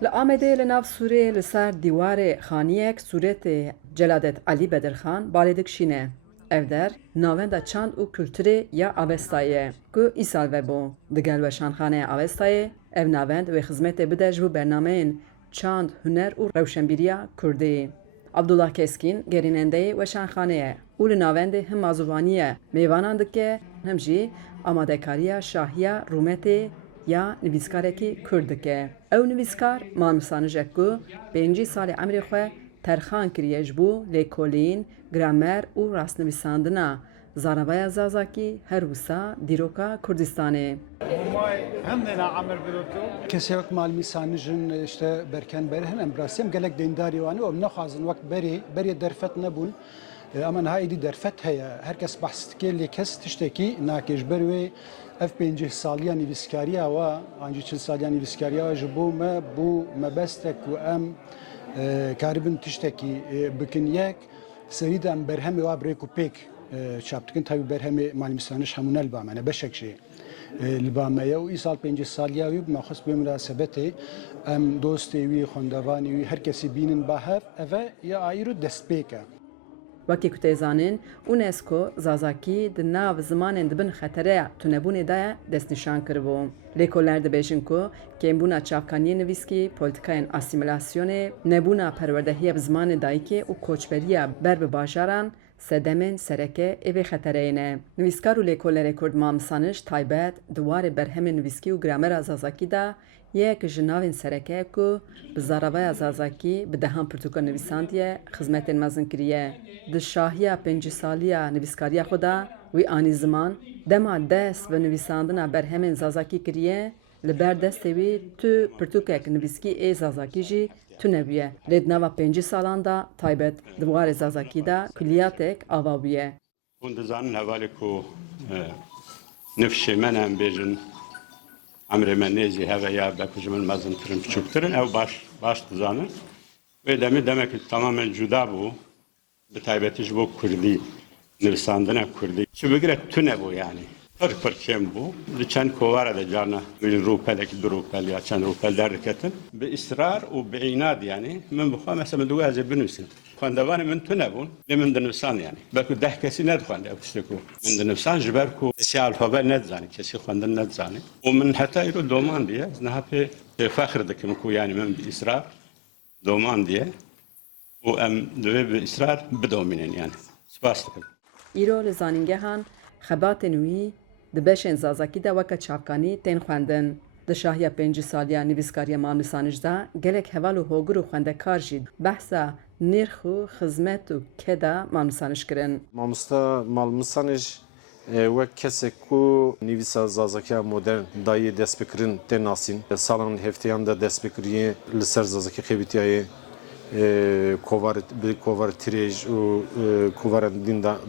لآمده لناف سوره لسر دیوار خانیک صورت جلادت علی بدرخان بالدک شینه. اف در ناوند چند و کلتوری یا اوستایه که ایسال وبو دگل و شانخانه اوستایه اف ناوند و خدمت بدج و برنامه چند هنر و روشنبیریا کردی. عبدالله کسکین گریننده و شانخانه اول ناوند هم مازوانیه میوانند که همجی آماده کاریا شاهیا رومته یا نویسکارکی کرد که او نویسکار مامسانجه که 5 سال عمری خواه ترخان کریش بو لیکولین، گرامر و راستنویساندنا زاروای زازاکی هر وسا دیروکا کردستانه. کسی وقت معلمی سانجن اشته برکن بره هم امبراسیم گلک دینداری وانی و منخوازن وقت بری درفت نبون اما نهایی دی درفت هیا هر کس بحث که لیکس تشتکی ناکش بروی اف 5 سالیا نویسکاریا و آنجی 40 سالیا نویسکاریا جبو ما بو مبستك وام كاربن تشتكي بكن ياك سريد ام برهم وابريكو بيك شابتكن تابي برهم مال مسانش همون البام انا بشك شيء البام يا ايصال 5 سالیا وي مخص بمناسبته ام دوستي وي خوندواني وي هر کسی بینن باهف اوا يا ايرو دستبيكا وکی کتیزانین اونسکو زازاکی د ناو زمان دبن خطره تونبون ده دست نشان کربو. لیکولر دبیشن کو کمبونا چاپکانی نویسکی پولیتیکاین اسیمیلاسیونه نبونا پروردهی بزمان دایکی و کوچبریا بر به باشاران سدمن سرکه ایوی خطره اینه. نویسکار و لیکولر کرد مامسانش تایبت دوار برهم نویسکی و گرامر زازاکی ده یک جناوین سرکه کو بزاروای زازاکی به دهان پرتوکا نویساندیه خدمت مزن کریه. د شاهیا 5 سالیا نویسکاریا خدا وی آنی زمان دما دست به نویساندنا برهم زازاکی کریه لبر دست وی تو پرتوکک نویسکی ای زازاکی جی تو نبیه. لید نوا 5 سالان دا تایبت دوار زازاکی دا کلیاتک آوابیه. اون دزانن حوالی کو نفش منم بیجن امر منیزی هوا یا بکوجمن مازن ترم küçüktürün ev baş dizanın ve demek ki tamamen cüda bu bir taybetiş bu Kürdi nirsandına Kürdi şu bir gire tüne bu yani pır kim bu geçen kovara da cana bir rupelek durupel ya çen rupel derketin bir ısrar ve bir inat yani men bu mesela duga zebinüsün خواندوان من تو نبون من دنوسان yani belki ده کسی ندخونده اپستکو من دنوسان جبر کو کسی الفابet ندزانی کسی خواندن ندزانی و من حتی ایرو دومان دیه نه به فخر دکم کو yani من به اصرار دومان دیه و ام دوی به اصرار بدومینن yani سپاس دکم ایرو لزانینگه هن خبات نوی دبشن زازاکی دا وکا چاپکانی تین خواندن د شاهیا 5 سالیا نویسکاریا مامسانجدا گلک هوال و هوگر و خوندکار جید بحثا نرخ و خدمت و کدا مامسانش کرن. مامستا مالمسانش و کسی کو نویسا زازاکیا مدرن دایی دست بکرین تناسین سالان هفتیان دا دست بکریه لسر زازاکی خیبیتیای کوvar تریج و کوvar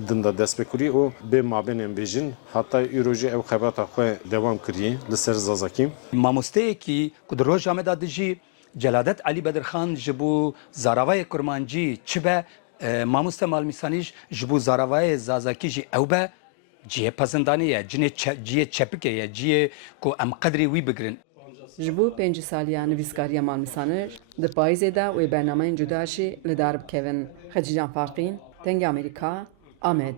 dinda dest bekuri o be mabenem bejin hatta üroji ev xebata xwe devam kiriye li ser zazakî mamosteyekî ku di roja me da dijî Celadet Ali Bedirxan ji bo zaravayê kurmancî çi be mamoste malmîsanî ji bo zaravayê zazakî jî ew be ciyê pezindanî ye ciyê çepike ye ciyê ku em qedrê wî bigirin. جبو 5 سالیا نویسکاریا مالمسانش د پایزه دا و برنامه جداشی لدار بکوین. خدیجان فاقین تنگ امریکا آمد.